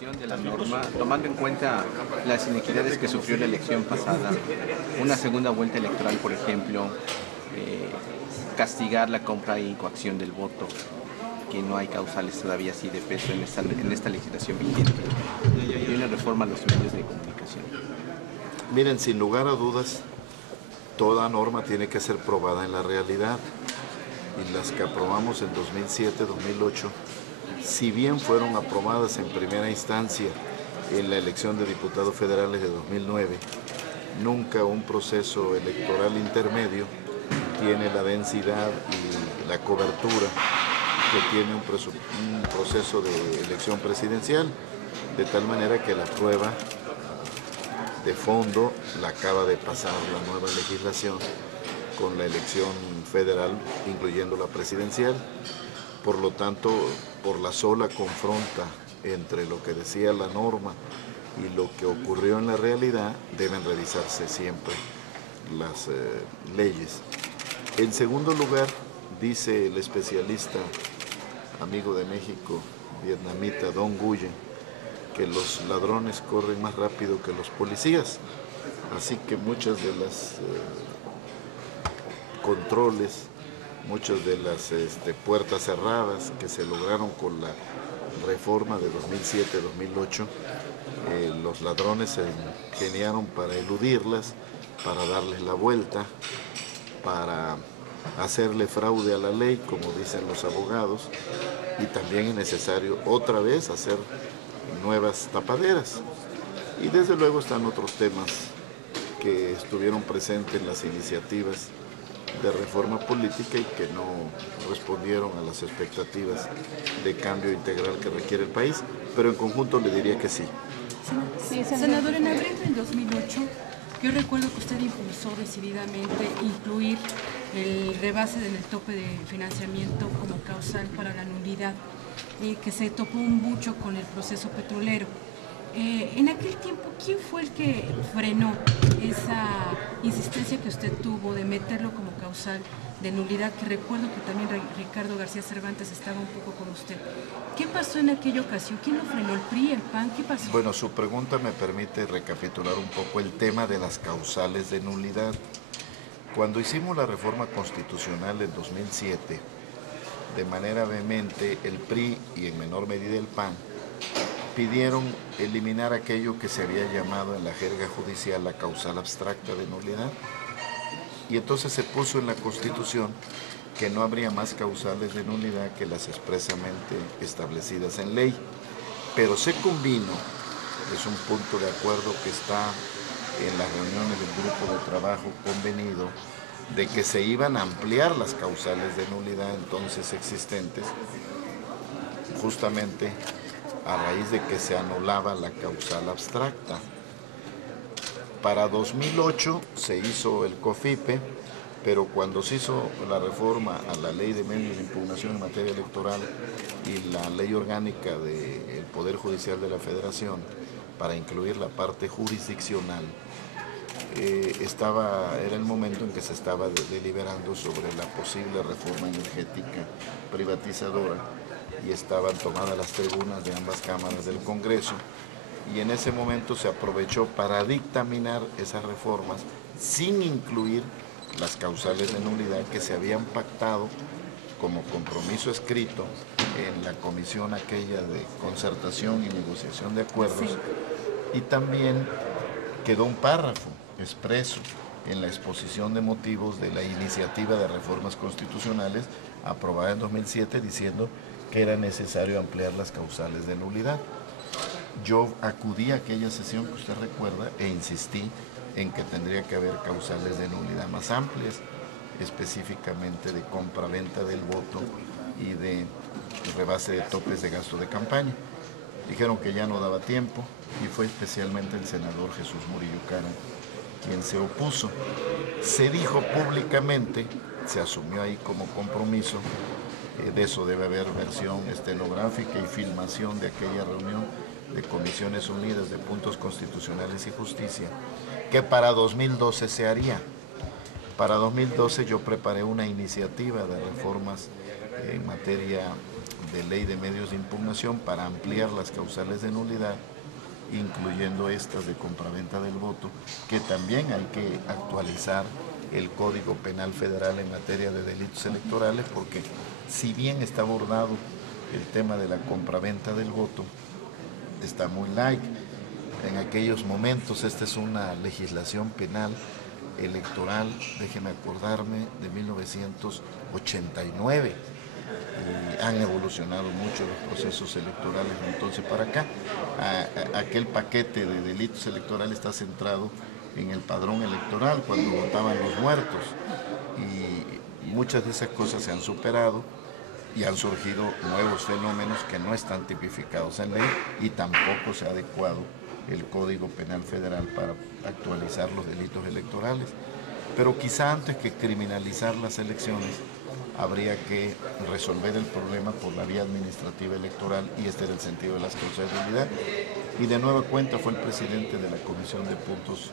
modificación de la norma, tomando en cuenta las inequidades que sufrió la elección pasada, una segunda vuelta electoral, por ejemplo, castigar la compra y coacción del voto, que no hay causales todavía así de peso en esta legislación vigente, y una reforma a los medios de comunicación. Miren, sin lugar a dudas, toda norma tiene que ser probada en la realidad, y las que aprobamos en 2007, 2008, si bien fueron aprobadas en primera instancia en la elección de diputados federales de 2009, nunca un proceso electoral intermedio tiene la densidad y la cobertura que tiene un proceso de elección presidencial, de tal manera que la prueba de fondo la acaba de pasar la nueva legislación con la elección federal, incluyendo la presidencial. Por lo tanto, por la sola confronta entre lo que decía la norma y lo que ocurrió en la realidad, deben revisarse siempre las leyes. En segundo lugar, dice el especialista, amigo de México, vietnamita Don Nguyen, que los ladrones corren más rápido que los policías. Así que muchas de las controles, muchas de las puertas cerradas que se lograron con la reforma de 2007-2008, los ladrones se ingeniaron para eludirlas, para darles la vuelta, para hacerle fraude a la ley, como dicen los abogados, y también es necesario otra vez hacer nuevas tapaderas. Y desde luego están otros temas que estuvieron presentes en las iniciativas de reforma política y que no respondieron a las expectativas de cambio integral que requiere el país, pero en conjunto le diría que sí. Sí, senador, en abril del 2008, yo recuerdo que usted impulsó decididamente incluir el rebase del tope de financiamiento como causal para la nulidad, que se topó mucho con el proceso petrolero. En aquel tiempo, ¿quién fue el que frenó esa insistencia que usted tuvo de meterlo como causal de nulidad? Que recuerdo que también Ricardo García Cervantes estaba un poco con usted. ¿Qué pasó en aquella ocasión? ¿Quién lo frenó? ¿El PRI, el PAN? ¿Qué pasó? Bueno, su pregunta me permite recapitular un poco el tema de las causales de nulidad. Cuando hicimos la reforma constitucional en 2007, de manera vehemente el PRI y en menor medida el PAN pidieron eliminar aquello que se había llamado en la jerga judicial la causal abstracta de nulidad, y entonces se puso en la Constitución que no habría más causales de nulidad que las expresamente establecidas en ley, pero se convino, es un punto de acuerdo que está en las reuniones del grupo de trabajo convenido, de que se iban a ampliar las causales de nulidad entonces existentes, justamente a raíz de que se anulaba la causal abstracta. Para 2008 se hizo el COFIPE, pero cuando se hizo la reforma a la Ley de Medios de Impugnación en materia electoral y la Ley Orgánica del Poder Judicial de la Federación para incluir la parte jurisdiccional, era el momento en que se estaba deliberando sobre la posible reforma energética privatizadora y estaban tomadas las tribunas de ambas cámaras del Congreso, y en ese momento se aprovechó para dictaminar esas reformas sin incluir las causales de nulidad que se habían pactado como compromiso escrito en la comisión aquella de concertación y negociación de acuerdos, y también quedó un párrafo expreso en la exposición de motivos de la iniciativa de reformas constitucionales aprobada en 2007 diciendo que era necesario ampliar las causales de nulidad. Yo acudí a aquella sesión que usted recuerda e insistí en que tendría que haber causales de nulidad más amplias, específicamente de compra-venta del voto y de rebase de topes de gasto de campaña. Dijeron que ya no daba tiempo y fue especialmente el senador Jesús Murillo Caram quien se opuso. Se dijo públicamente, se asumió ahí como compromiso, de eso debe haber versión estenográfica y filmación de aquella reunión de Comisiones Unidas de Puntos Constitucionales y Justicia, que para 2012 se haría. Para 2012 yo preparé una iniciativa de reformas en materia de ley de medios de impugnación para ampliar las causales de nulidad, incluyendo estas de compraventa del voto, que también hay que actualizar el Código Penal Federal en materia de delitos electorales, porque si bien está abordado el tema de la compraventa del voto, está muy light. En aquellos momentos, esta es una legislación penal electoral, déjeme acordarme, de 1989. Han evolucionado mucho los procesos electorales de entonces para acá. Aquel paquete de delitos electorales está centrado en el padrón electoral, cuando votaban los muertos. Y muchas de esas cosas se han superado y han surgido nuevos fenómenos que no están tipificados en ley, y tampoco se ha adecuado el Código Penal Federal para actualizar los delitos electorales. Pero quizá antes que criminalizar las elecciones, habría que resolver el problema por la vía administrativa electoral, y este era el sentido de las causales de nulidad. Y de nueva cuenta fue el presidente de la Comisión de Puntos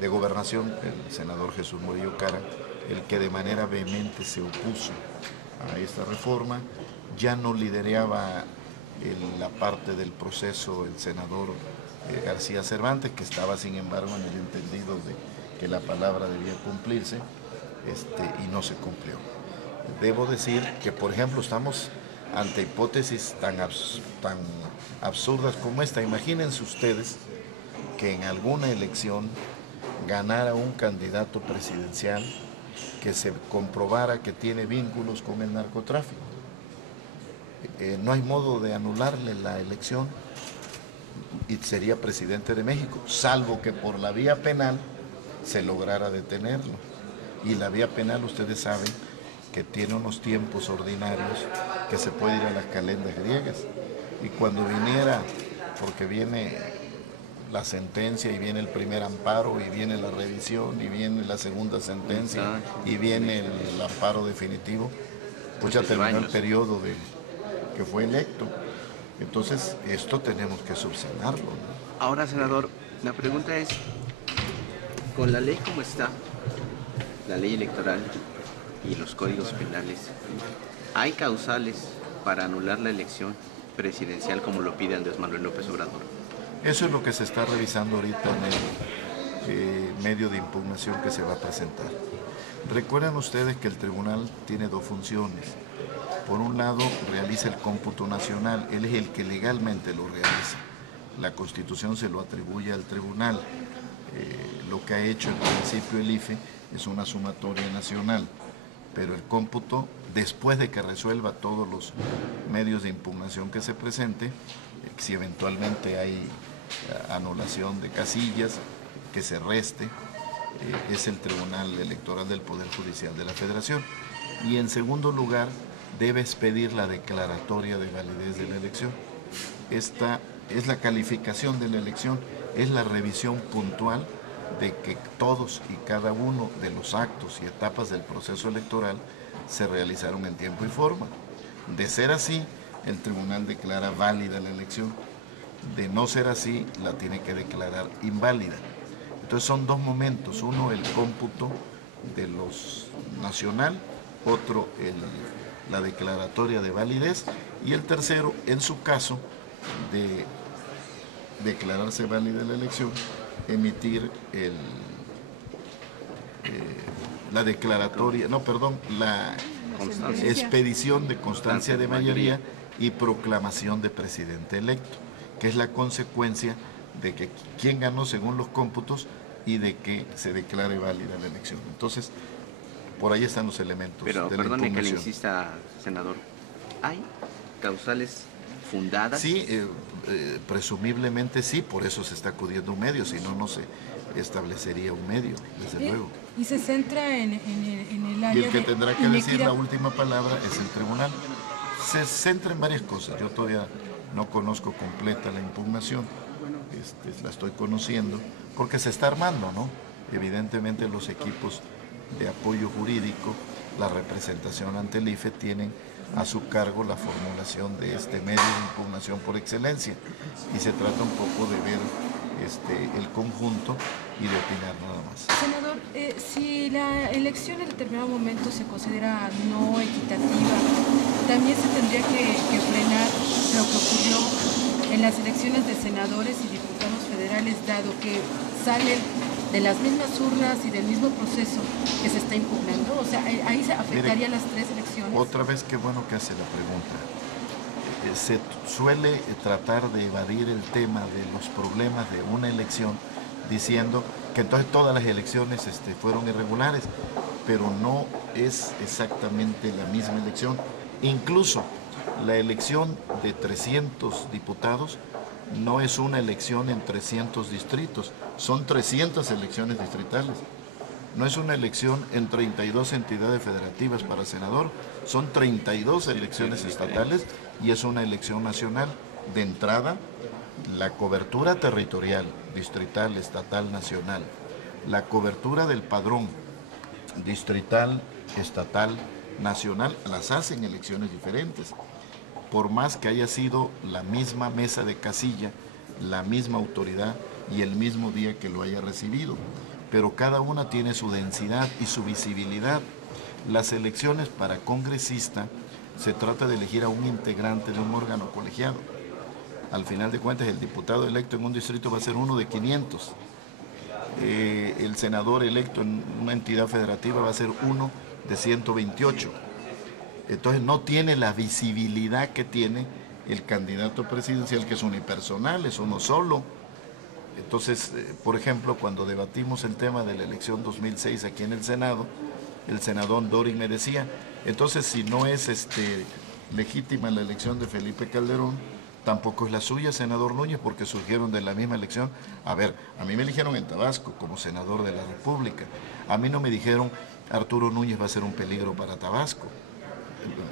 de Gobernación, el senador Jesús Murillo Caram, el que de manera vehemente se opuso a esta reforma. Ya no lideraba la parte del proceso el senador García Cervantes, que estaba sin embargo en el entendido de que la palabra debía cumplirse, y no se cumplió. Debo decir que, por ejemplo, estamos ante hipótesis tan absurdas como esta. Imagínense ustedes que en alguna elección ganara un candidato presidencial que se comprobara que tiene vínculos con el narcotráfico. No hay modo de anularle la elección y sería presidente de México, salvo que por la vía penal se lograra detenerlo. Y la vía penal, ustedes saben, que tiene unos tiempos ordinarios que se puede ir a las calendas griegas. Y cuando viniera, porque viene la sentencia y viene el primer amparo y viene la revisión y viene la segunda sentencia y viene el amparo definitivo, pues ya terminó el periodo que fue electo. Entonces esto tenemos que subsanarlo, ¿no? Ahora, senador, la pregunta es, con la ley como está, la ley electoral y los códigos penales, ¿hay causales para anular la elección presidencial como lo pide Andrés Manuel López Obrador? Eso es lo que se está revisando ahorita en el medio de impugnación que se va a presentar. Recuerden ustedes que el tribunal tiene dos funciones. Por un lado, realiza el cómputo nacional, él es el que legalmente lo realiza. La Constitución se lo atribuye al tribunal. Lo que ha hecho en principio el IFE es una sumatoria nacional, pero el cómputo, después de que resuelva todos los medios de impugnación que se presente, si eventualmente hay anulación de casillas, que se reste, es el Tribunal Electoral del Poder Judicial de la Federación. Y en segundo lugar, debe expedir la declaratoria de validez de la elección. Esta es la calificación de la elección, es la revisión puntual de que todos y cada uno de los actos y etapas del proceso electoral se realizaron en tiempo y forma. De ser así, el tribunal declara válida la elección. De no ser así, la tiene que declarar inválida. Entonces son dos momentos, uno el cómputo de los nacional, otro la declaratoria de validez, y el tercero, en su caso de declararse válida la elección, emitir la declaratoria, la expedición de constancia de mayoría y proclamación de presidente electo, que es la consecuencia de que quién ganó según los cómputos y de que se declare válida la elección. Entonces, por ahí están los elementos. Pero de la perdone que le impugnación. insista, senador, ¿hay causales fundadas? Sí, presumiblemente sí, por eso se está acudiendo a un medio, si no, no se establecería un medio, desde luego. Y se centra en el área. Y el que tendrá que decir inequidad. la última palabra es el tribunal. Se centra en varias cosas. Yo todavía no conozco completa la impugnación, la estoy conociendo, porque se está armando, ¿no? Evidentemente los equipos de apoyo jurídico, la representación ante el IFE tienen a su cargo la formulación de este medio de impugnación por excelencia, y se trata un poco de ver el conjunto y de opinar nada más. Senador, si la elección en determinado momento se considera no equitativa, también se tendría que frenar lo que ocurrió en las elecciones de senadores y diputados federales, dado que salen de las mismas urnas y del mismo proceso que se está impugnando. O sea, ahí se afectaría las tres elecciones. Otra vez, qué bueno que hace la pregunta. Se suele tratar de evadir el tema de los problemas de una elección diciendo que entonces todas las elecciones fueron irregulares, pero no es exactamente la misma elección. Incluso la elección de 300 diputados no es una elección en 300 distritos, son 300 elecciones distritales. No es una elección en 32 entidades federativas para senador, son 32 elecciones estatales y es una elección nacional. De entrada, la cobertura territorial, distrital, estatal, nacional, la cobertura del padrón distrital, estatal, nacional, las hacen elecciones diferentes. Por más que haya sido la misma mesa de casilla, la misma autoridad y el mismo día que lo haya recibido, pero cada una tiene su densidad y su visibilidad. Las elecciones para congresista se trata de elegir a un integrante de un órgano colegiado. Al final de cuentas, el diputado electo en un distrito va a ser uno de 500. El senador electo en una entidad federativa va a ser uno de 128. Entonces no tiene la visibilidad que tiene el candidato presidencial, que es unipersonal, es uno solo. Entonces, por ejemplo, cuando debatimos el tema de la elección 2006 aquí en el Senado, el senador Dorin me decía, entonces si no es legítima la elección de Felipe Calderón, tampoco es la suya, senador Núñez, porque surgieron de la misma elección. A ver, a mí me eligieron en Tabasco como senador de la República. A mí no me dijeron Arturo Núñez va a ser un peligro para Tabasco.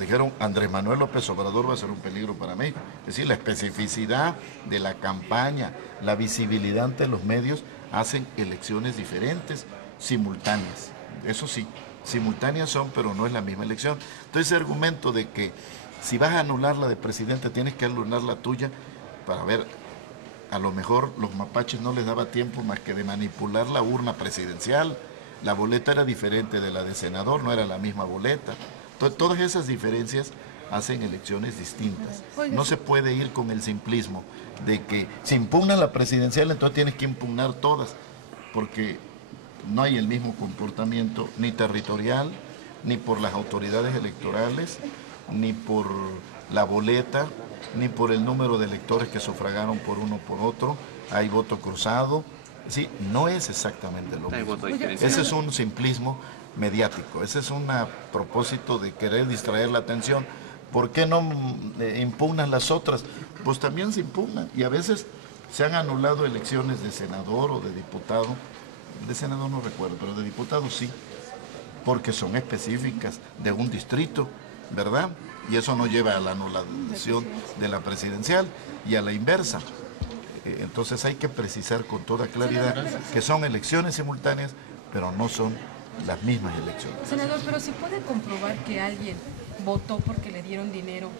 Dijeron Andrés Manuel López Obrador va a ser un peligro para México. Es decir, la especificidad de la campaña, la visibilidad ante los medios hacen elecciones diferentes, simultáneas. Eso sí, simultáneas son, pero no es la misma elección. Entonces ese argumento de que si vas a anular la de presidente, tienes que anular la tuya, para ver, a lo mejor los mapaches no les daba tiempo más que de manipular la urna presidencial. La boleta era diferente de la de senador, no era la misma boleta. Entonces, todas esas diferencias hacen elecciones distintas. No se puede ir con el simplismo de que si impugna la presidencial, entonces tienes que impugnar todas, porque no hay el mismo comportamiento ni territorial, ni por las autoridades electorales, ni por la boleta, ni por el número de electores que sufragaron por uno o por otro. Hay voto cruzado. Sí, no es exactamente lo mismo. Ese es un simplismo mediático, ese es un propósito de querer distraer la atención. ¿Por qué no impugnan las otras? Pues también se impugnan, y a veces se han anulado elecciones de senador o de diputado. De senador no recuerdo, pero de diputado sí, porque son específicas de un distrito, ¿verdad? Y eso no lleva a la anulación de la presidencial y a la inversa. Entonces hay que precisar con toda claridad que son elecciones simultáneas, pero no son las mismas elecciones. Senador, pero se puede comprobar que alguien votó porque le dieron dinero.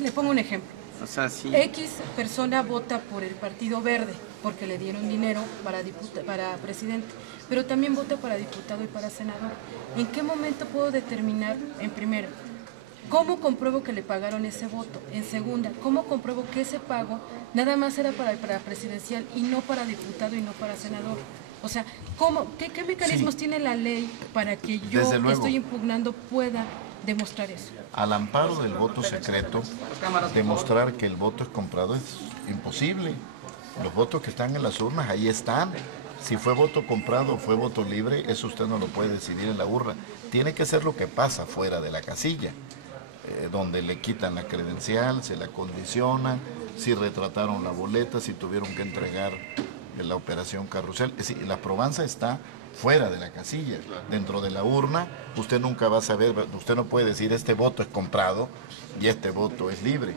Le pongo un ejemplo. O sea, sí. X persona vota por el Partido Verde porque le dieron dinero para presidente, pero también vota para diputado y para senador. ¿En qué momento puedo determinar, en primero, cómo compruebo que le pagaron ese voto? En segunda, ¿cómo compruebo que ese pago nada más era para presidencial y no para diputado y no para senador? O sea, ¿qué mecanismos tiene la ley para que yo que estoy impugnando pueda demostrar eso? Al amparo del voto secreto, demostrar que el voto es comprado es imposible. Los votos que están en las urnas, ahí están. Si fue voto comprado o fue voto libre, eso usted no lo puede decidir en la urna. Tiene que ser lo que pasa fuera de la casilla, donde le quitan la credencial, se la condicionan, si retrataron la boleta, si tuvieron que entregar la operación carrusel. Es decir, la probanza está fuera de la casilla. Dentro de la urna, usted nunca va a saber, usted no puede decir este voto es comprado y este voto es libre.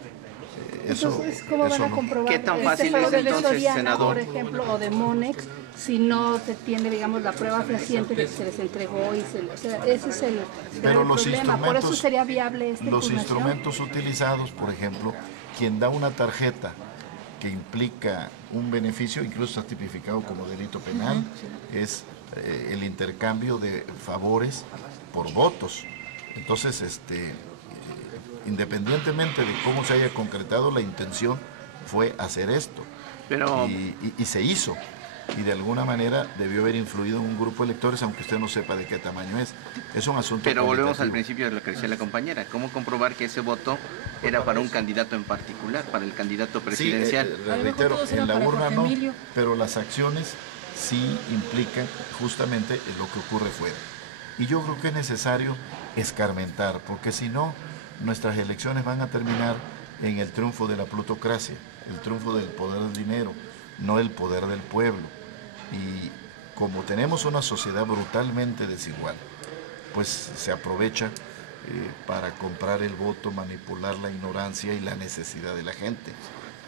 Entonces, ¿cómo van a comprobar ¿Qué tan fácil pago es de entonces, Soriana, senador? por ejemplo, o de Monex, si no se tiene, digamos, la prueba fehaciente de que se les entregó? O sea, ese es el problema. Por eso sería viable esta Los impugnación. instrumentos utilizados, por ejemplo, quien da una tarjeta que implica un beneficio, incluso está tipificado como delito penal, es el intercambio de favores por votos. Entonces, independientemente de cómo se haya concretado, la intención fue hacer esto. Pero... y se hizo. Y de alguna manera debió haber influido en un grupo de electores, aunque usted no sepa de qué tamaño es. Es un asunto Pero volvemos al principio de lo que decía la compañera. ¿Cómo comprobar que ese voto era para un candidato en particular, para el candidato presidencial? Sí, reitero, en la urna no, pero las acciones sí implican justamente lo que ocurre fuera. Y yo creo que es necesario escarmentar, porque si no, nuestras elecciones van a terminar en el triunfo de la plutocracia, el triunfo del poder del dinero, no el poder del pueblo. Y como tenemos una sociedad brutalmente desigual, pues se aprovecha para comprar el voto, manipular la ignorancia y la necesidad de la gente.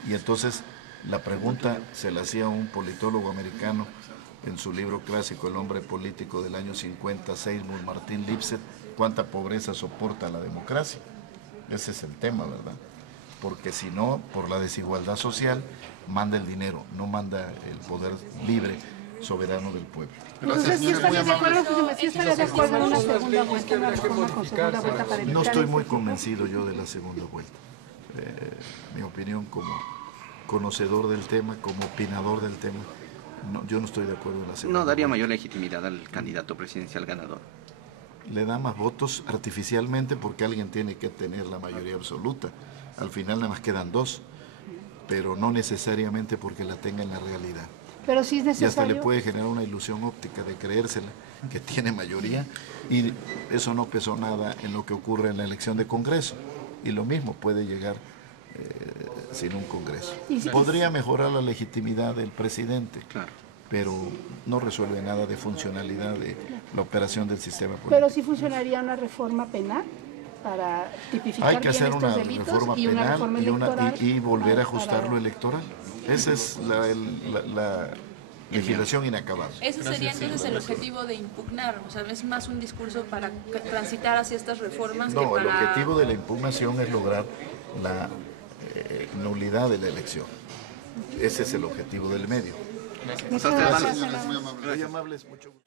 Y entonces la pregunta se la hacía un politólogo americano en su libro clásico El hombre político del año 50, Seymour Martin Lipset, ¿cuánta pobreza soporta la democracia? Ese es el tema, ¿verdad? Porque si no, por la desigualdad social, manda el dinero, no manda el poder libre, soberano del pueblo. Entonces, ¿sí estaría de acuerdo en una segunda vuelta, una reforma con segunda vuelta para evitar? No estoy muy convencido yo de la segunda vuelta. Mi opinión como conocedor del tema, como opinador del tema, no, yo no estoy de acuerdo en la segunda vuelta. ¿No daría mayor legitimidad al candidato presidencial ganador? Le da más votos artificialmente porque alguien tiene que tener la mayoría absoluta. Al final nada más quedan 2, pero no necesariamente porque la tenga en la realidad. Pero sí es necesario. Y hasta le puede generar una ilusión óptica de creérsela, que tiene mayoría, y eso no pesó nada en lo que ocurre en la elección de Congreso. Y lo mismo puede llegar sin un Congreso. Podría mejorar la legitimidad del presidente, claro, pero no resuelve nada de funcionalidad de la operación del sistema político. Pero sí funcionaría una reforma penal para tipificar hay que hacer bien una estos delitos reforma y una penal reforma electoral y volver a ajustar lo electoral. Esa es la legislación inacabada. Ese sería entonces el objetivo de impugnar, o sea, es más un discurso para transitar hacia estas reformas. No, que para... el objetivo de la impugnación es lograr la nulidad de la elección. Ese es el objetivo del medio. Muchas gracias. Muy amables, mucho gusto.